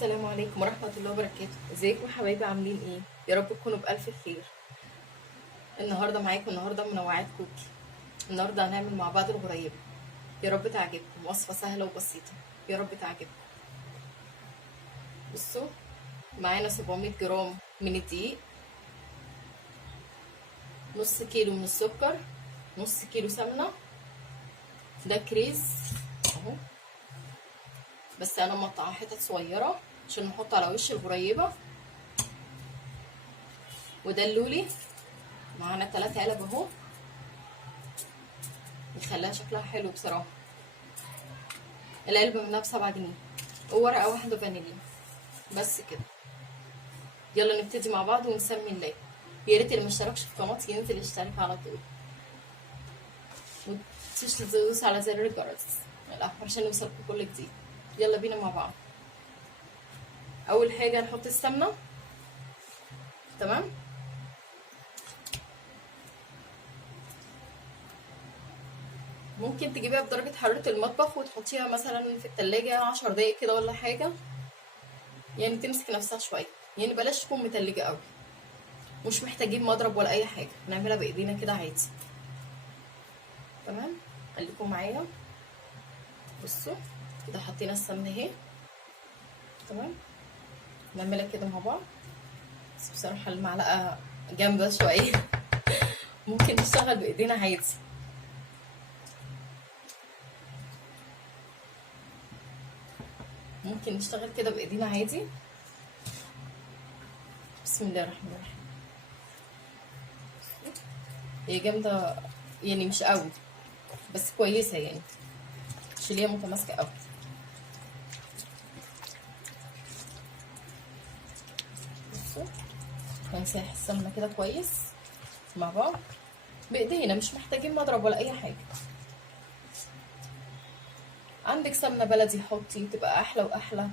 السلام عليكم ورحمة الله وبركاته. ازيكم يا حبايبي، عاملين ايه؟ يا رب تكونوا بألف خير. النهارده منوعات كوكي. النهارده هنعمل مع بعض الغريبة. يا رب تعجبكم، وصفة سهلة وبسيطة. يا رب تعجبكم. بصوا، معانا 700 جرام من الدقيق، نص كيلو من السكر، نص كيلو سمنة. ده كريز اهو، بس انا مقطعاه حتت صغيرة عشان نحط على وش الغريبة. وده اللولي، معانا 3 علب اهو، بيخليها شكلها حلو بصراحة. العلبة منها ب7 جنيه، وورقة واحدة فانيليا، بس كده. يلا نبتدي مع بعض ونسمي الله. يا ريت اللي مشتركش في قناتي ينزل يشترك على طول، وتدوس على زر الجرس الأحمر عشان يوصلكوا كل جديد. يلا بينا مع بعض. أول حاجة نحط السمنة. تمام، ممكن تجيبيها بدرجة حرارة المطبخ وتحطيها مثلا في التلاجة 10 دقايق كده ولا حاجة، يعني تمسك نفسها شوية، يعني بلاش تكون متلجة قوي. مش محتاجين مضرب ولا أي حاجة، نعملها بإيدينا كده عادي. تمام، خليكم معايا. بصوا كده حطينا السمنة اهي. تمام، نعملها كده مع بعض. بس بصراحة المعلقة جامدة شوية. ممكن نشتغل بإيدينا عادي. ممكن نشتغل كده بإيدينا عادي. بسم الله الرحمن الرحيم. هي جامدة، يعني مش قوي بس كويسة يعني، مش اللي هي متماسكة قوي. بصوا، هنسيح السمنة كده كويس مع بعض بإيدينا، مش محتاجين مضرب ولا أي حاجة. عندك سمنة بلدي حطي، تبقى أحلى وأحلى.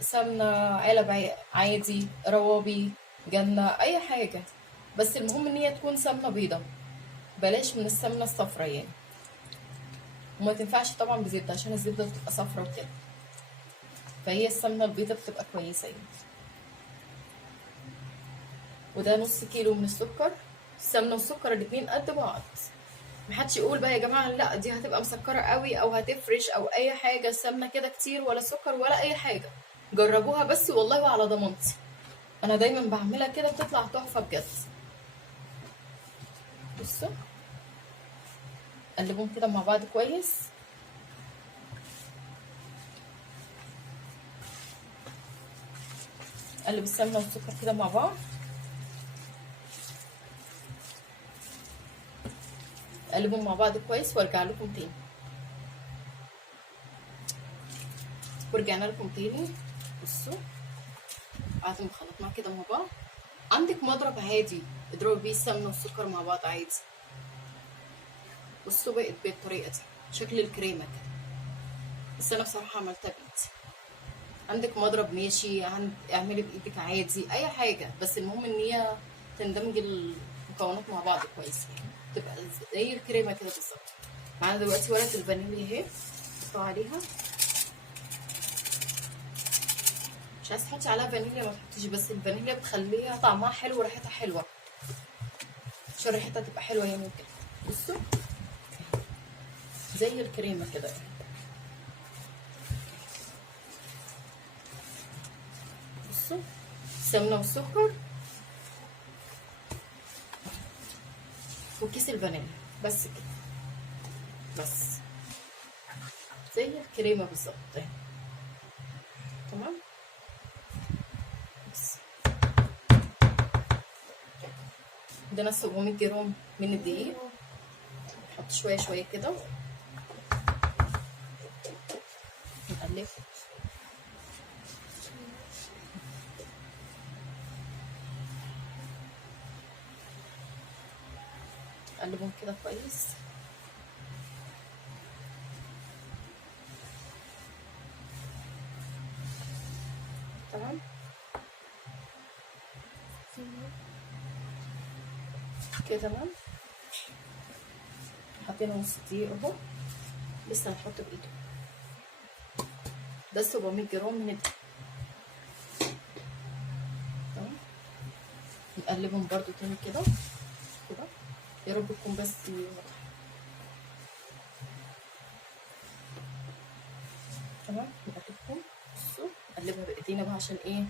سمنة علب عادي، روابي، جنة، أي حاجة، بس المهم إن هي تكون سمنة بيضة، بلاش من السمنة الصفرا يعني. وما تنفعش طبعا بزبدة عشان الزبدة بتبقى صفرا وكده، فهي السمنة البيضة بتبقى كويسة يعني. وده نص كيلو من السكر. السمنة والسكر الاتنين قد بعض. محدش يقول بقى يا جماعة لا دي هتبقى مسكرة قوي او هتفرش او اي حاجة، السمنة كده كتير ولا سكر ولا اي حاجة. جربوها بس والله وعلى ضمانتي، انا دايما بعملها كده بتطلع تحفة بجد. بصوا، قلبهم كده مع بعض كويس. قلب السمنة والسكر كده مع بعض. قلبهم مع بعض كويس وارجع لكم تاني. ورجعنا لكم تاني. بصوا، بعد ما خلطناها كده مع بعض، عندك مضرب عادي اضربي بيه السمنة والسكر مع بعض عادي. بصوا بقت بالطريقة دي، شكل الكريمة كده، بس انا بصراحة عملتها بايدي. عندك مضرب ماشي، اعملي بايدك عادي، اي حاجة، بس المهم ان هي تندمج المكونات مع بعض كويس، تبقى زي الكريمة كده بالظبط. معانا دلوقتي ورقة الفانيليا اهي، حطوها عليها. مش عايزه تحطي عليها فانيليا ما تحطيش، بس الفانيليا بتخليها طعمها حلو وريحتها حلوه، عشان ريحتها تبقى حلوه يعني وكده. بصوا زي الكريمه كده. بصوا، السمنه والسكر وكيس الفانيليا، بس كده، بس زي الكريمه بالظبط. تمام، بس عندنا 700 جرام من الدقيق. نحط شويه شويه كده، نقلب. نقلبهم كده كويس. تمام كده، تمام. حطينا نص دقيق اهو، لسه هنحط بايده. ده 700 جرام من الدقيق. ونقلبهم برضو تاني كده كده. يا رب تكون بس واضحة. تمام، نقلبهم. بصوا نقلبها بايدينا بقى عشان ايه.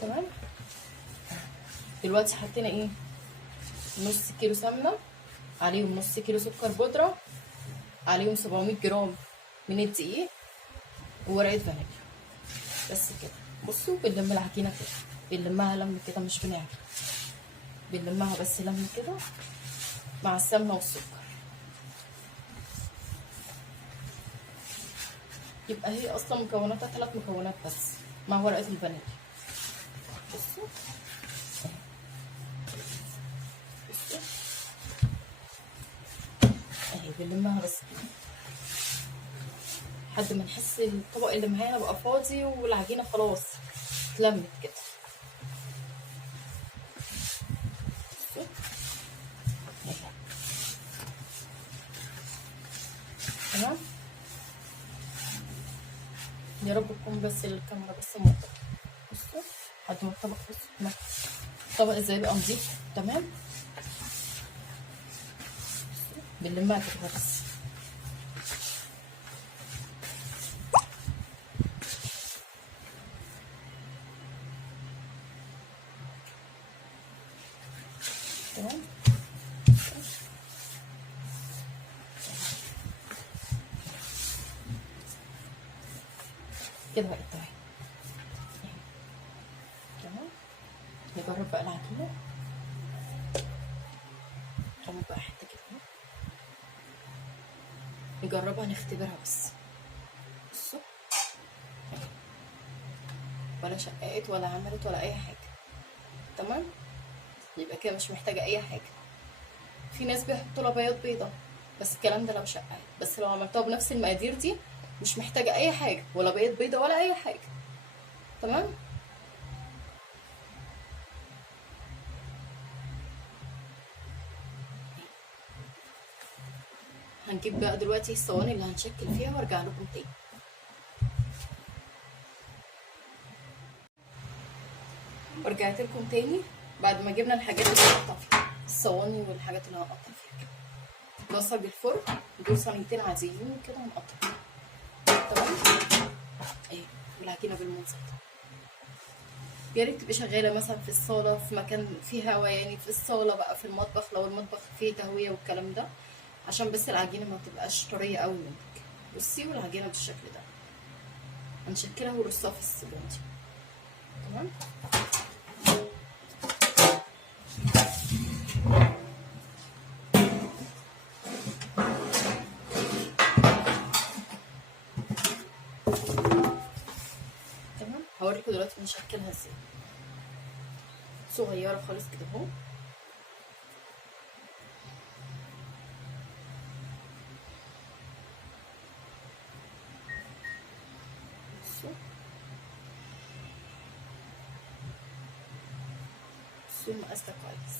تمام. دلوقتي حطينا ايه، نص كيلو سمنه، عليهم نص كيلو سكر بودره، عليهم 700 جرام من الدقيق، وورقه فانيليا. بس كده. بصوا بنلم العجينه كده، بنلمها لم كده مش بنعمل، بنلمها بس لم كده مع السمنه والسكر. يبقى هي اصلا مكوناتها 3 مكونات بس مع ورقه الفانيليا. بصوا بصوا اهي بنلمها بس كده لحد ما نحس الطبق اللي معانا بقى فاضي والعجينه خلاص اتلمت كده. بصوا اهي. تمام. يا رب تكون بس الكاميرا بس موضحه. بصوا لحد ما الطبق، بصوا الطبق ازاي بقى نضيف. تمام. بنلمها كده بس. تمام كده بقت تمام. تمام. نجرب بقى العجينه. نجرب بقى حته كده اهو، نجربها نختبرها بس. بصوا ولا شققت ولا عملت ولا اي حاجه. تمام. يبقى كده مش محتاجه اي حاجه. في ناس بيحطوا لها بياض بيضه، بس الكلام ده لو شققت. بس لو عملتها بنفس المقادير دي مش محتاجه اي حاجه، ولا بياض بيضه ولا اي حاجه. تمام. هنجيب بقى دلوقتي الصواني اللي هنشكل فيها وارجع لكم تاني. ورجعت لكم تاني بعد ما جبنا الحاجات اللي هنقطع فيها، الصواني والحاجات اللي هنقطع فيها. نصب الفرن، دول صينيتين عاديين كده هنقطع. تمام. اهي والعجينه بالمنظر ده. يا ريت تبقي شغاله مثلا في الصاله في مكان فيه هوا، يعني في الصاله بقى، في المطبخ لو المطبخ فيه تهويه والكلام ده، عشان بس العجينه ما تبقاش طريه قوي منك. بصي والعجينه بالشكل ده هنشكلها ونرصها في السفنج. تمام. تمام. هوريكم دلوقتي بنشكلها ازاي. صغيره خالص كده اهو. بصوا بصوا المقاس ده كويس.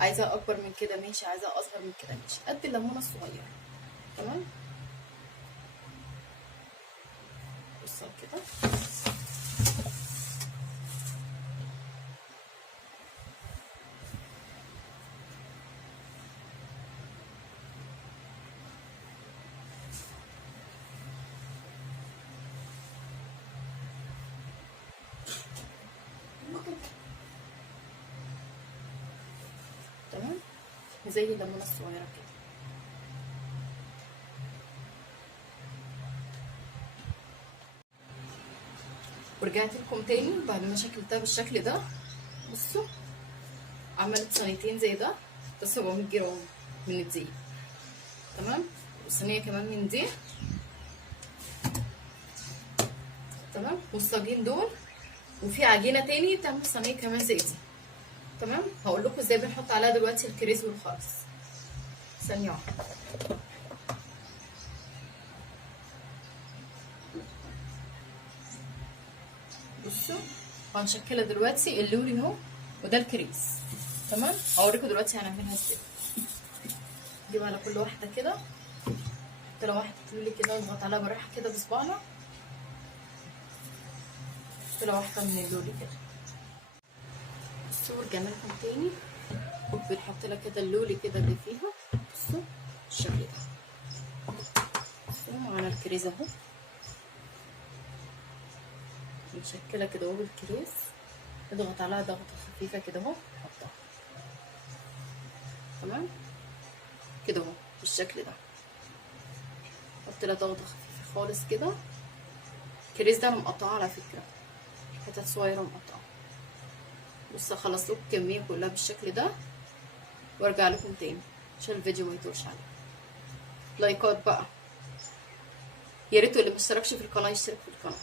عايزه اكبر من كده ماشي، عايزه اصغر من كده ماشي، قد الليمونه الصغيره. تمام. بصوا كده. تمام. زي الليمونه الصغيره كده. ورجعت لكم تاني بعد ما شكلتها بالشكل ده. بصوا عملت صينيتين زي ده 700 جرام من الدقيق. تمام. وصينيه كمان من دي. تمام. والصاجين دول، وفي عجينه تاني تعمل صينيه كمان زي دي. تمام. هقول لكم ازاي بنحط عليها دلوقتي الكريز والخرز. ثانيه واحده. بصوا هنشكلها دلوقتي اللوري اهو، وده الكريز. تمام. هوريكم دلوقتي هنعملها ازاي. نجيب على كل واحده كده، حتى لو واحده تقولي كده نضغط عليها بالراحه كده بصباعنا. كده واحده من اللولي كده. بصوا رجعنا لكم تاني، بنحط لها كده اللولي كده اللي فيها. بصوا بالشكل ده. بصوا معانا الكريز اهو، مشكله كده اهو بالكريز. نضغط عليها ضغطه خفيفه كده اهو، نحطها تمام كده اهو بالشكل ده. نحط لها ضغطه خفيفه خالص كده. الكريز ده انا مقطعاه على فكره حتت صغيره مقطعه. بصوا خلصت لكم الكميه كلها بالشكل ده، وارجع لكم تاني عشان الفيديو ما يطولش عليكم. لايكات بقى، يا ريت اللي مشتركش في القناه يشترك في القناه.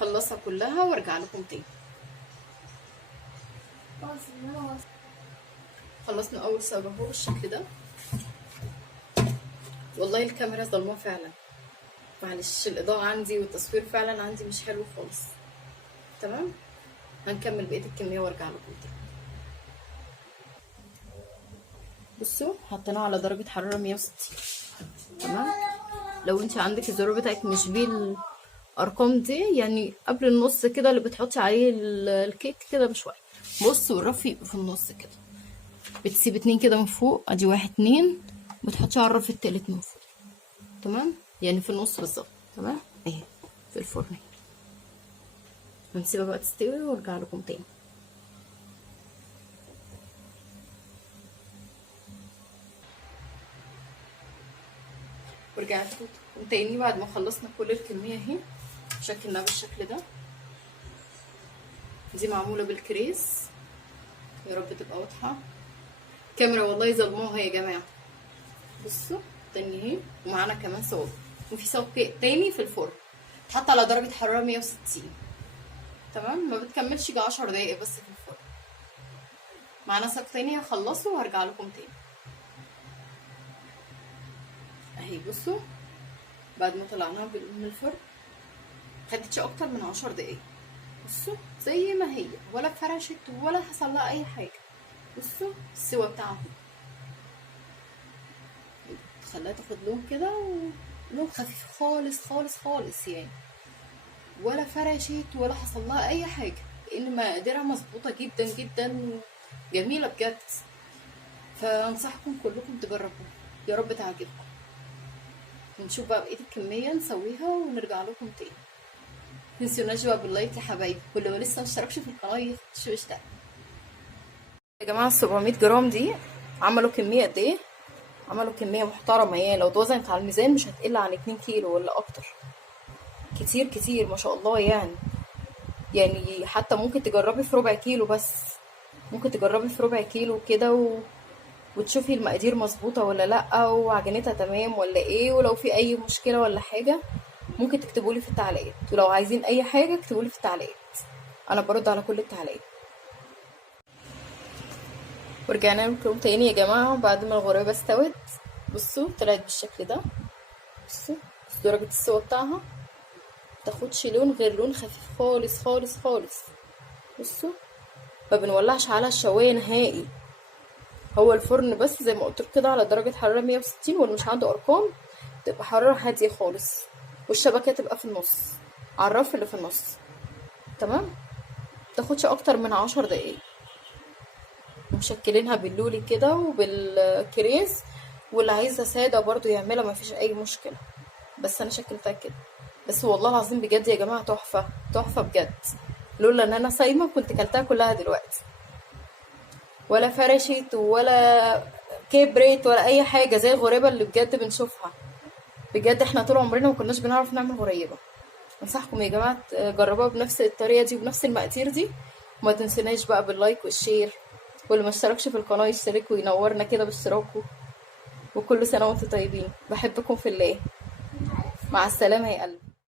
خلصها كلها وارجع لكم تاني. خلصنا اول صاج اهو بالشكل ده. والله الكاميرا ظلمه فعلا، معلش الاضاءه عندي والتصوير فعلا عندي مش حلو خالص. تمام، هنكمل بقيه الكميه وارجع لكم تاني. بصوا حطيناه على درجه حراره 160. تمام، لو انت عندك الزرار بتاعك مش بالارقام دي، يعني قبل النص كده اللي بتحطي عليه الكيك كده بشويه. بصوا الرف يبقى في النص كده، بتسيب 2 كده من فوق، ادي 1 2، بتحطي على الرف التالت من فوق. تمام، يعني في النص بالظبط. تمام اهي في الفرن. هنسيبها بقى تستوي وارجع لكم تاني. ورجعت لكم تاني بعد ما خلصنا كل الكميه اهي. شكلناها بالشكل ده. دي معموله بالكريز، يا رب تبقى واضحه. كاميرا والله ظلموها يا جماعه. بصوا تاني اهي، ومعانا كمان صوب، وفي صوب تاني في الفرن اتحط على درجه حراره 160. تمام، ما بتكملش 10 دقايق بس في الفرن. معانا صاج تاني هخلصه وهرجع لكم تاني اهي. بصوا بعد ما طلعناها من الفرن خدتش اكتر من 10 دقايق. بصوا زي ما هي، ولا فرشت ولا حصل لها اي حاجه. بصوا السوا بتاعها خلاها تاخد لون كده، ولون خفيف خالص خالص خالص يعني، ولا فرشت ولا حصل لها اي حاجه، لان مقاديرها مظبوطه جدا جدا جميله بجد. فانصحكم كلكم تجربوها، يا رب تعجبكم. نشوف بقى بقيه الكميه نسويها ونرجع لكم تاني. متنسوناش بقى باللايك يا حبايبي، واللي ما لسه مشتركش في القناه يخش يشترك يا جماعه. 700 جرام دي عملوا كميه قد ايه؟ عملوا كميه محترمه، يعني لو اتوزنت على الميزان مش هتقل عن 2 كيلو ولا اكتر. كتير كتير ما شاء الله يعني حتى ممكن تجربي في ربع كيلو، بس ممكن تجربي في ربع كيلو كده وتشوفي المقادير مظبوطه ولا لا، وعجينتها تمام ولا ايه، ولو في اي مشكله ولا حاجه ممكن تكتبولي في التعليقات. ولو عايزين اي حاجه اكتبولي في التعليقات، انا برد على كل التعليقات. ورجعنا لكم تاني يا جماعه بعد ما الغريبه استوت. بصوا طلعت بالشكل ده. بصوا درجه السوا بتاعها متاخدش لون غير لون خفيف خالص خالص خالص. بصوا ما بنولعش على الشوايه نهائي، هو الفرن بس زي ما قلت كده على درجه حراره 160، واللي مش عنده ارقام تبقى حراره هاديه خالص، والشبكه تبقى في النص على الرف اللي في النص. تمام، متاخدش اكتر من 10 دقايق. مشكلينها باللولي كده وبالكريز، واللي عايزه ساده برضو يعملها مفيش اي مشكله، بس انا شكلتها كده. بس والله العظيم بجد يا جماعه تحفه تحفه بجد، لولا ان انا صايمه كنت كلتها كلها دلوقتي. ولا فرشت ولا كبرت ولا اي حاجه زي الغريبه اللي بجد بنشوفها. بجد احنا طول عمرنا ما كناش بنعرف نعمل غريبه. انصحكم يا جماعه تجربوها بنفس الطريقه دي وبنفس المقادير دي. وما تنسوناش بقى باللايك والشير، واللي ما اشتركش في القناه يشترك وينورنا كده باشتراكه. وكل سنه وانتم طيبين، بحبكم في الله. مع السلامه يا قلبي.